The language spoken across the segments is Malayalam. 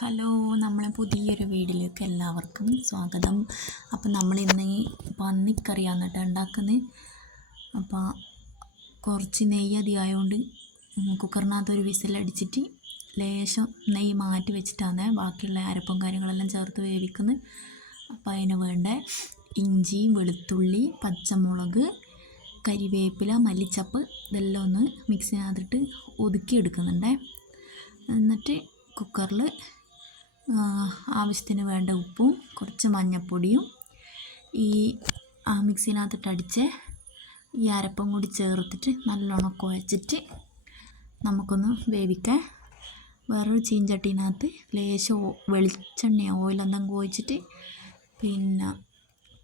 ഹലോ, നമ്മളെ പുതിയൊരു വീഡിയോയിലേക്ക് എല്ലാവർക്കും സ്വാഗതം. അപ്പം നമ്മളിന്ന് ഈ പന്നിക്കറിയാണ് കേട്ടോ ഉണ്ടാക്കുന്നത്. അപ്പോൾ കുറച്ച് നെയ്യ് അധികമായതുകൊണ്ട് കുക്കറിനകത്തൊരു വിസിലടിച്ചിട്ട് ലേശം നെയ്യ് മാറ്റി വെച്ചിട്ടാണ് ബാക്കിയുള്ള അരപ്പും കാര്യങ്ങളെല്ലാം ചേർത്ത് വേവിക്കുന്നത്. അപ്പോൾ അതിന് വേണ്ട ഇഞ്ചി, വെളുത്തുള്ളി, പച്ചമുളക്, കരിവേപ്പില, മല്ലിച്ചപ്പ് ഇതെല്ലാം ഒന്ന് മിക്സിനകത്തിട്ട് ഒതുക്കിയെടുക്കുന്നുണ്ട്. എന്നിട്ട് കുക്കറിൽ ആവശ്യത്തിന് വേണ്ട ഉപ്പും കുറച്ച് മഞ്ഞൾപ്പൊടിയും ഈ മിക്സിനകത്തിട്ട് അടിച്ച ഈ അരപ്പും കൂടി ചേർത്തിട്ട് നല്ലോണം കുഴച്ചിട്ട് നമുക്കൊന്ന് വേവിക്കാം. വേറൊരു ചീഞ്ചട്ടിനകത്ത് ലേശം വെളിച്ചെണ്ണ ഓയിലെന്തെങ്കിലും ഒഴിച്ചിട്ട് പിന്നെ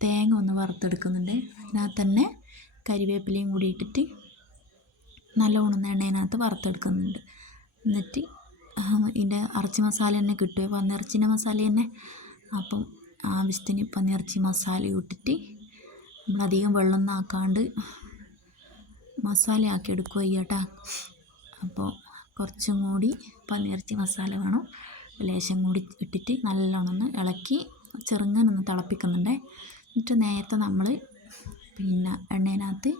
തേങ്ങ ഒന്ന് വറുത്തെടുക്കുന്നുണ്ട്. അതിനകത്ത് തന്നെ കരിവേപ്പിലയും കൂടി ഇട്ടിട്ട് നല്ലോണം എണ്ണയിനകത്ത് വറുത്തെടുക്കുന്നുണ്ട്. എന്നിട്ട് ഇതിൻ്റെ ഇറച്ചി മസാല തന്നെ കിട്ടുമോ, പന്നിയിറച്ചിൻ്റെ മസാല തന്നെ. അപ്പം ആവശ്യത്തിന് പന്നിയിറച്ചി മസാല ഇട്ടിട്ട് നമ്മളധികം വെള്ളം ഒന്നും ആക്കാണ്ട് മസാലയാക്കി എടുക്കുക കേട്ടോ. അപ്പോൾ കുറച്ചും കൂടി പന്നിയിറച്ചി മസാല വേണം, ലേശം കൂടി ഇട്ടിട്ട് നല്ലോണം ഒന്ന് ഇളക്കി ചെറുങ്ങനൊന്ന് തിളപ്പിക്കുന്നുണ്ട്. എന്നിട്ട് നേരത്തെ നമ്മൾ പിന്നെ എണ്ണയിനകത്ത്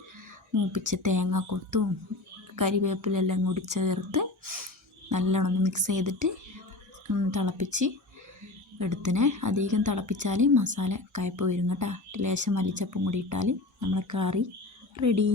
മൂപ്പിച്ച് തേങ്ങ കൊത്തും കരിവേപ്പിലെല്ലാം കൂടി ചേർത്ത് നല്ലോണം ഒന്ന് മിക്സ് ചെയ്തിട്ട് തിളപ്പിച്ച് എടുത്തിനെ. അധികം തിളപ്പിച്ചാൽ മസാല കയ്പ്പ് വരും കേട്ടോ. ലേശം മല്ലിച്ചപ്പും കൂടി ഇട്ടാൽ നമ്മളെ കറി റെഡി.